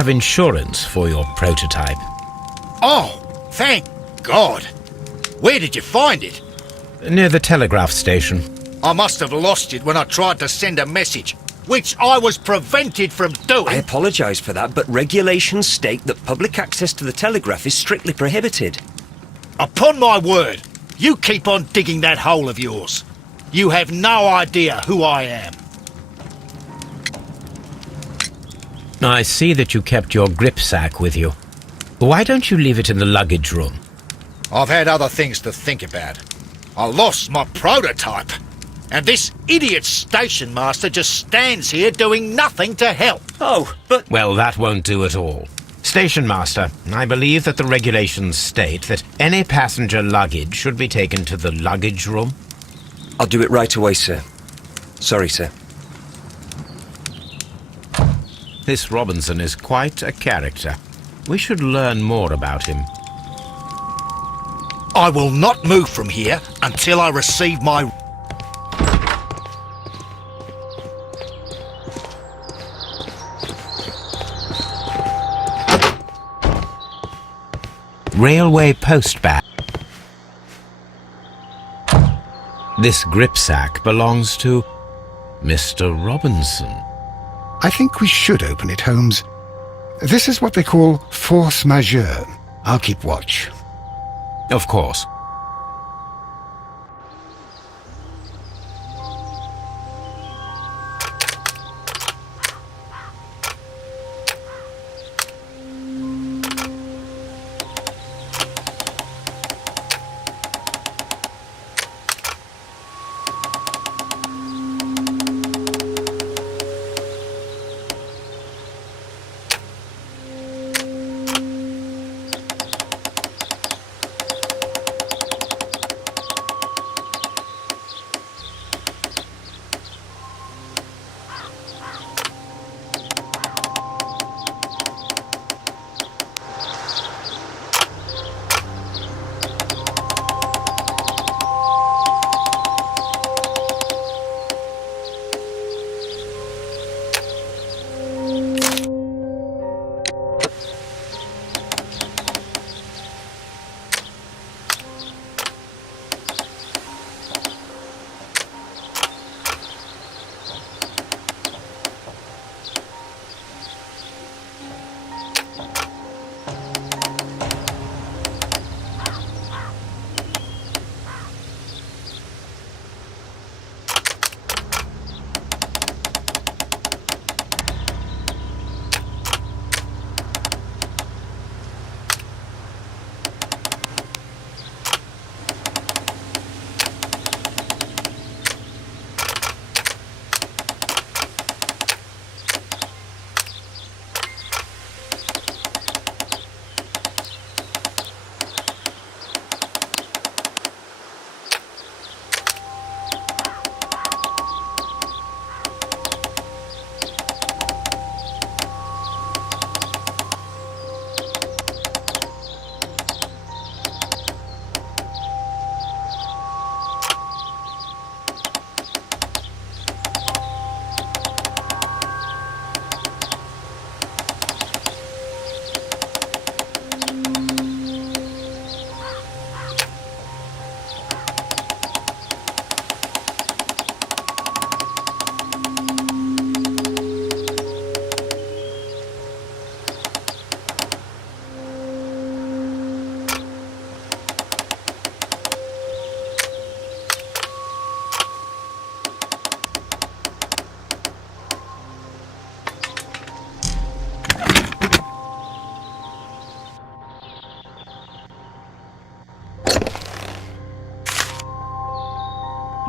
have insurance for your prototype. Oh, thank God. Where did you find it? Near the telegraph station. I must have lost it when I tried to send a message, which I was prevented from doing. I apologise for that, but regulations state that public access to the telegraph is strictly prohibited. Upon my word, you keep on digging that hole of yours. You have no idea who I am. I see that you kept your grip sack with you. Why don't you leave it in the luggage room? I've had other things to think about. I lost my prototype. And this idiot station master just stands here doing nothing to help. Oh, but... Well, that won't do at all. Station master, I believe that the regulations state that any passenger luggage should be taken to the luggage room. I'll do it right away, sir. Sorry, sir. This Robinson is quite a character. We should learn more about him. I will not move from here until I receive my... Railway post bag. This grip sack belongs to Mr. Robinson. I think we should open it, Holmes. This is what they call force majeure. I'll keep watch. Of course.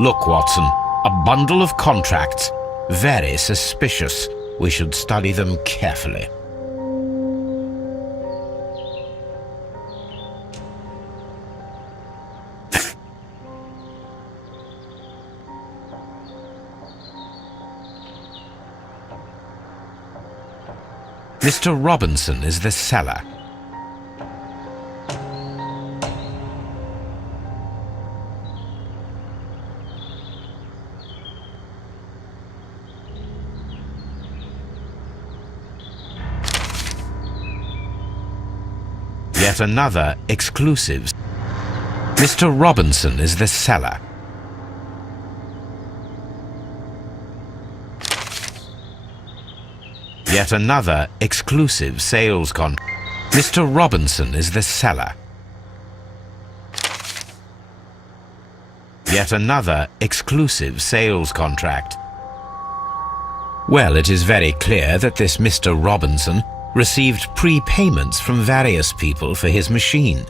Look, Watson, a bundle of contracts. Very suspicious. We should study them carefully. Mr. Robinson is the seller. Yet another exclusive. Mr. Robinson is the seller. Yet another exclusive sales contract. Mr. Robinson is the seller. Yet another exclusive sales contract. Well, it is very clear that this Mr. Robinson received prepayments from various people for his machine.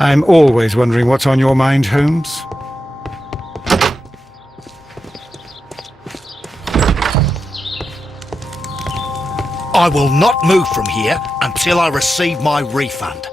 I'm always wondering what's on your mind, Holmes. I will not move from here until I receive my refund.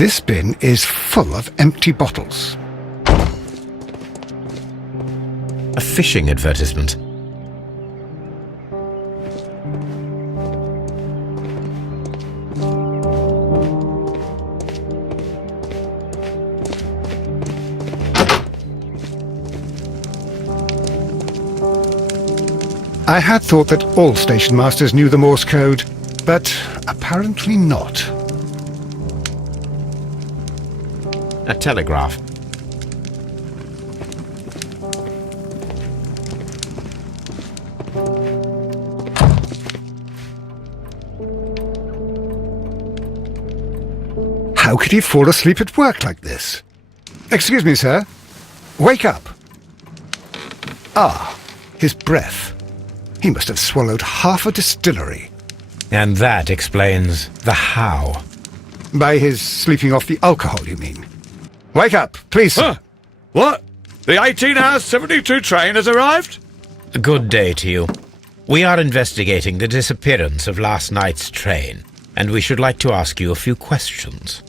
This bin is full of empty bottles. A fishing advertisement. I had thought that all station masters knew the Morse code, but apparently not. A telegraph. How could he fall asleep at work like this? Excuse me, sir. Wake up. Ah, his breath. He must have swallowed half a distillery. And that explains the how. By his sleeping off the alcohol, you mean? Wake up, please, sir. Huh? What? The 18 hours 72 train has arrived? Good day to you. We are investigating the disappearance of last night's train, and we should like to ask you a few questions.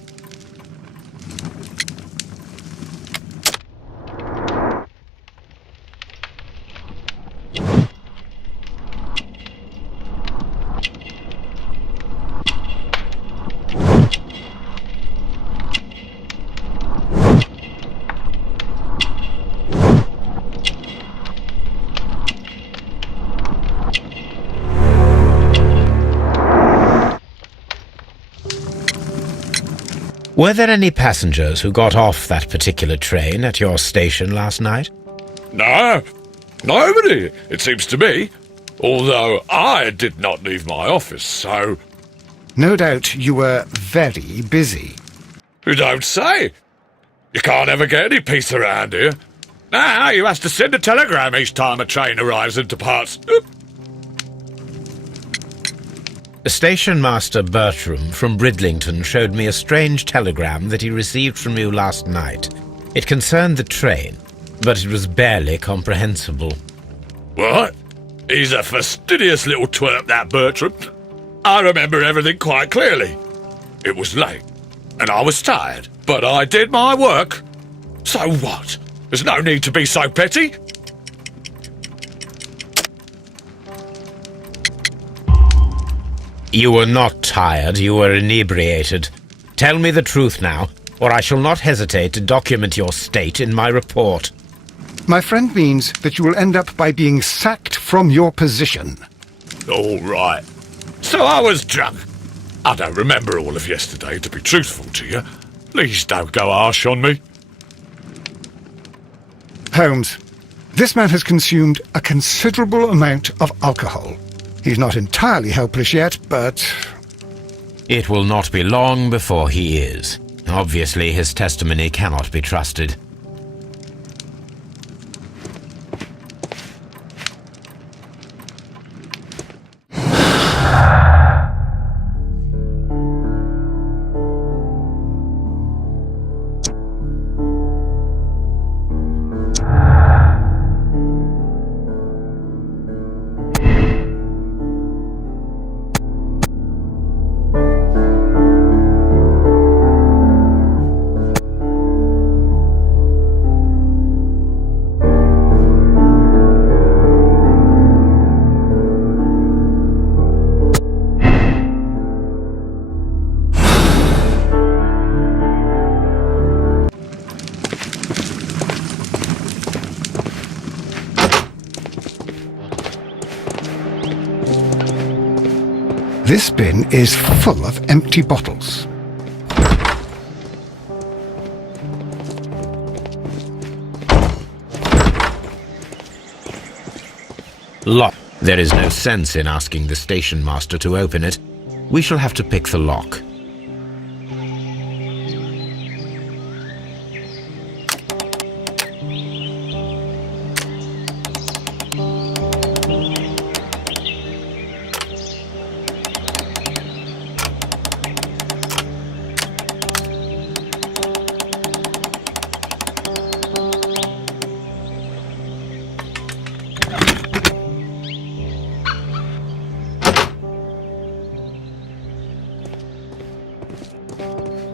Were there any passengers who got off that particular train at your station last night? No, nobody, it seems to me. Although I did not leave my office, so... No doubt you were very busy. You don't say. You can't ever get any peace around here. Now you have to send a telegram each time a train arrives and departs. Oop. Station Master Bertram from Bridlington showed me a strange telegram that he received from you last night. It concerned the train, but it was barely comprehensible. What? He's a fastidious little twerp, that Bertram. I remember everything quite clearly. It was late, and I was tired, but I did my work. So what? There's no need to be so petty. You were not tired, you were inebriated. Tell me the truth now, or I shall not hesitate to document your state in my report. My friend means that you will end up by being sacked from your position. All right. So I was drunk. I don't remember all of yesterday, to be truthful to you. Please don't go harsh on me. Holmes, this man has consumed a considerable amount of alcohol. He's not entirely helpless yet, but... It will not be long before he is. Obviously, his testimony cannot be trusted. This bin is full of empty bottles. Lock. There is no sense in asking the station master to open it. We shall have to pick the lock.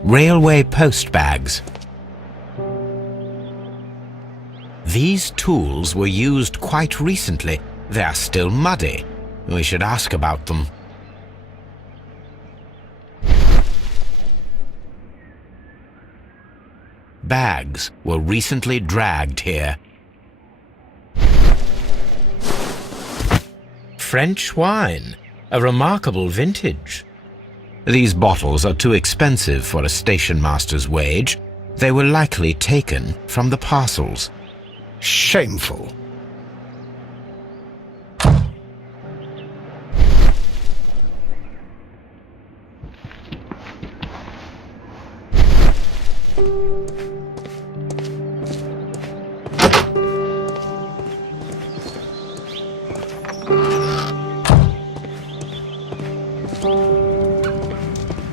Railway post bags. These tools were used quite recently. They are still muddy. We should ask about them. Bags were recently dragged here. French wine, a remarkable vintage. These bottles are too expensive for a station master's wage. They were likely taken from the parcels. Shameful.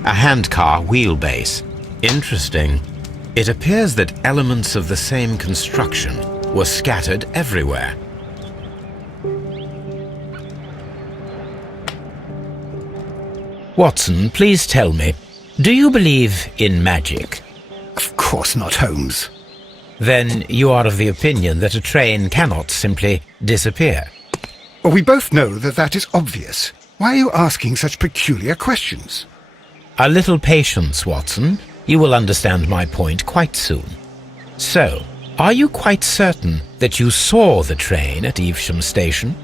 A handcar wheelbase. Interesting. It appears that elements of the same construction were scattered everywhere. Watson, please tell me, do you believe in magic? Of course not, Holmes. Then you are of the opinion that a train cannot simply disappear. Well, we both know that that is obvious. Why are you asking such peculiar questions? A little patience, Watson. You will understand my point quite soon. So, are you quite certain that you saw the train at Evesham Station?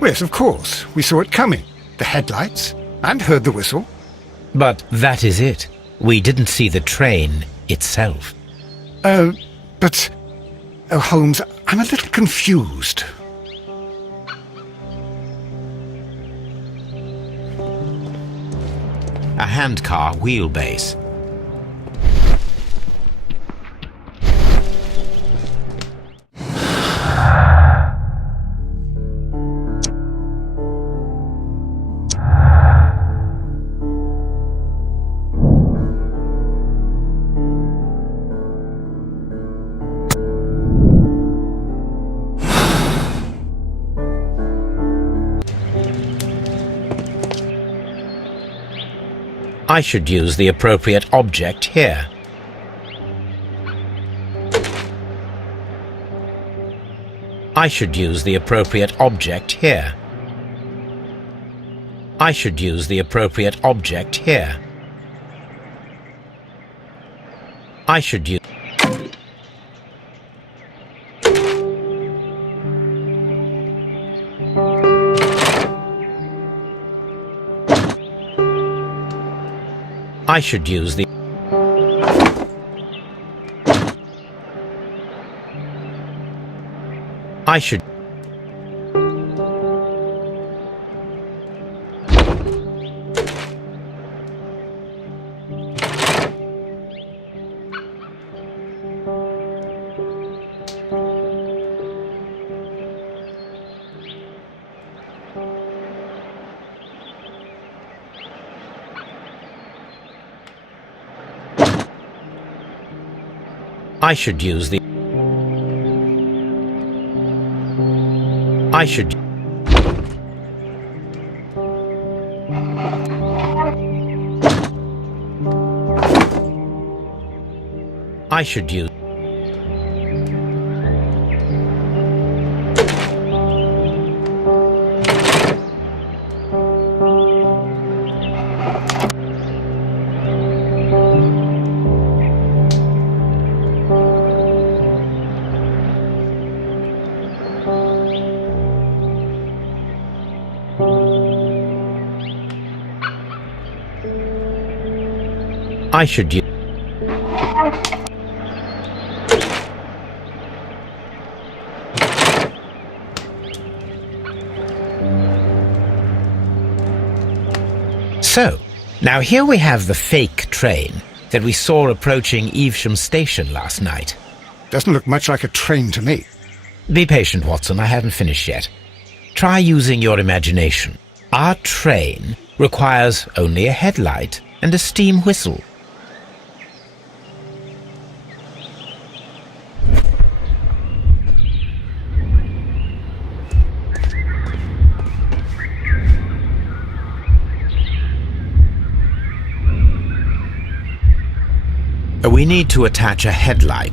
Yes, of course. We saw it coming. The headlights, and heard the whistle. But that is it. We didn't see the train itself. But... Oh, Holmes, I'm a little confused. A handcar wheelbase. I should use the appropriate object here. I should use the appropriate object here. I should use the appropriate object here. I should use... I should use the... I should... I should use the... I should... I should use... I should use... So, now here we have the fake train that we saw approaching Evesham Station last night. Doesn't look much like a train to me. Be patient, Watson, I haven't finished yet. Try using your imagination. Our train requires only a headlight and a steam whistle. We need to attach a headlight.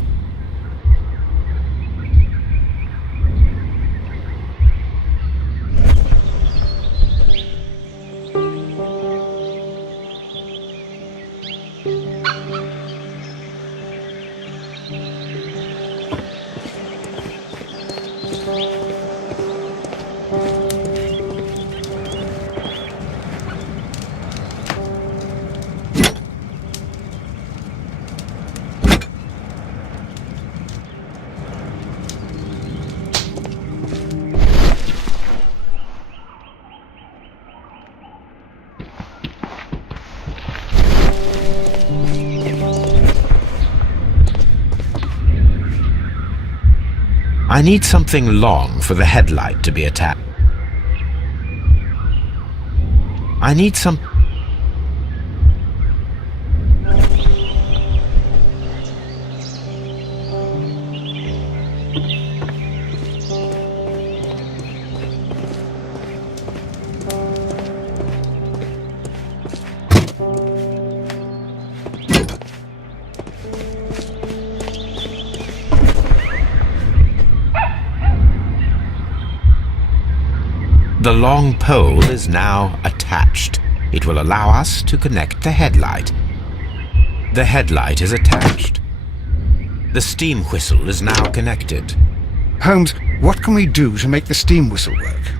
I need something long for the headlight to be attached. I need some... The long pole is now attached. It will allow us to connect the headlight. The headlight is attached. The steam whistle is now connected. Holmes, what can we do to make the steam whistle work?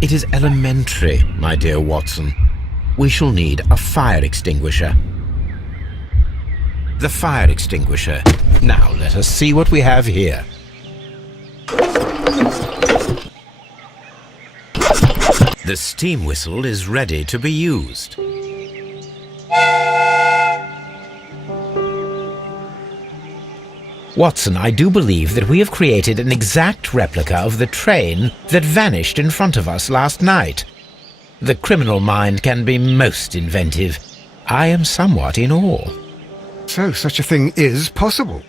It is elementary, my dear Watson. We shall need a fire extinguisher. The fire extinguisher. Now let us see what we have here. The steam whistle is ready to be used. Watson, I do believe that we have created an exact replica of the train that vanished in front of us last night. The criminal mind can be most inventive. I am somewhat in awe. So such a thing is possible.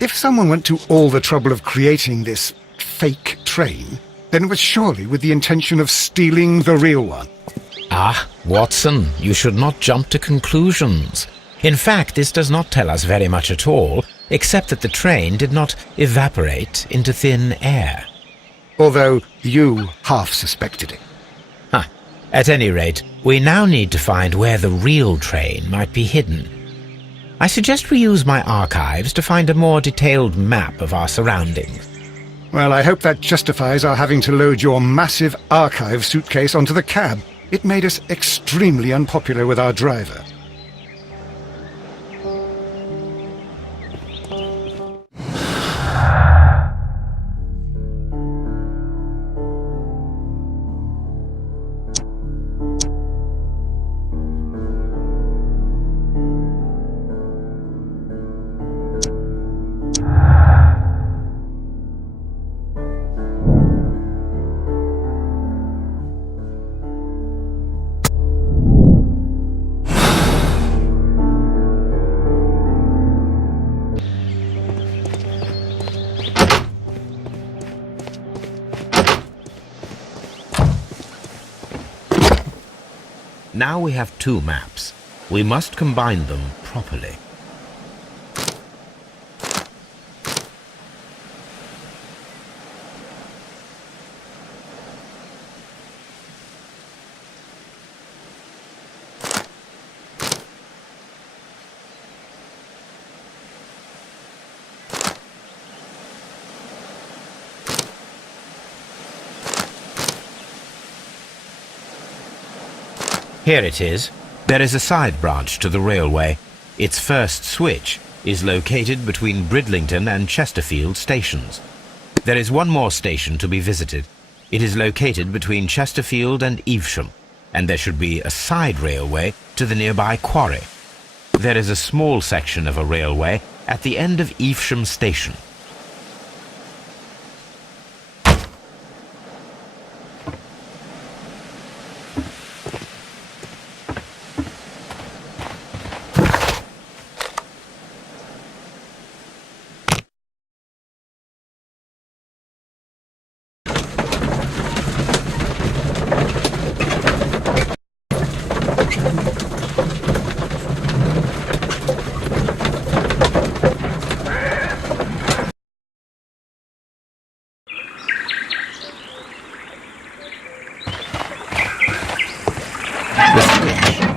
If someone went to all the trouble of creating this fake train, then it was surely with the intention of stealing the real one. Ah, Watson, you should not jump to conclusions. In fact, this does not tell us very much at all, except that the train did not evaporate into thin air. Although you half suspected it. At any rate, we now need to find where the real train might be hidden. I suggest we use my archives to find a more detailed map of our surroundings. Well, I hope that justifies our having to load your massive archive suitcase onto the cab. It made us extremely unpopular with our driver. Now we have two maps. We must combine them properly. Here it is. There is a side branch to the railway. Its first switch is located between Bridlington and Chesterfield stations. There is one more station to be visited. It is located between Chesterfield and Evesham, and there should be a side railway to the nearby quarry. There is a small section of a railway at the end of Evesham station.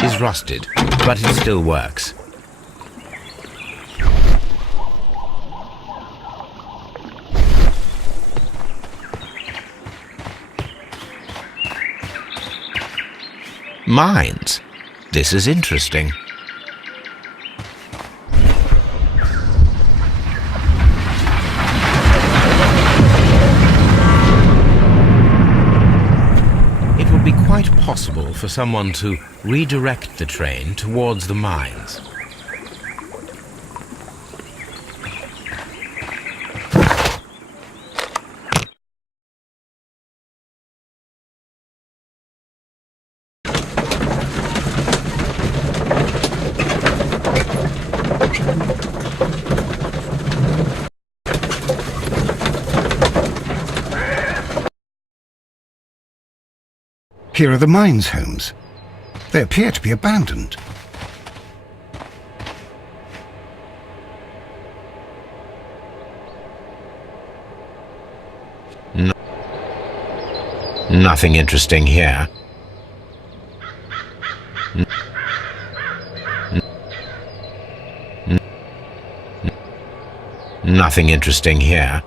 Is rusted, but it still works. Mines. This is interesting. It would be quite possible for someone to redirect the train towards the mines. Here are the mines homes. They appear to be abandoned. Nothing interesting here. Nothing interesting here.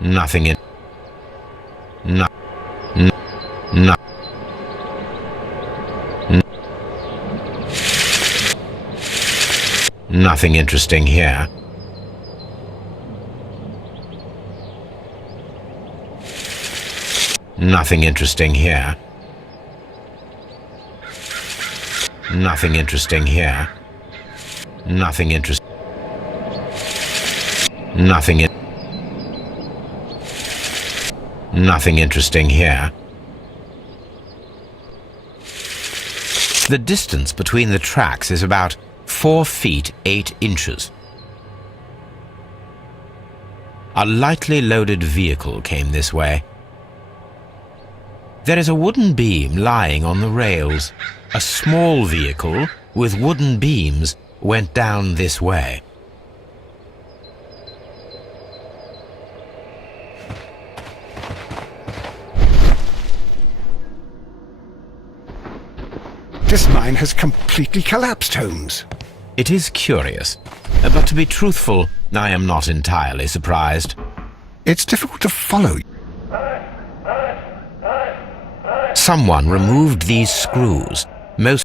Nothing in... No... No... Nothing interesting here. Nothing interesting here. Nothing interesting here. Nothing interest. Nothing in. Nothing interesting here. The distance between the tracks is about 4 feet 8 inches. A lightly loaded vehicle came this way. There is a wooden beam lying on the rails. A small vehicle with wooden beams went down this way. This mine has completely collapsed, Holmes. It is curious, but to be truthful, I am not entirely surprised. It's difficult to follow. Someone removed these screws. Most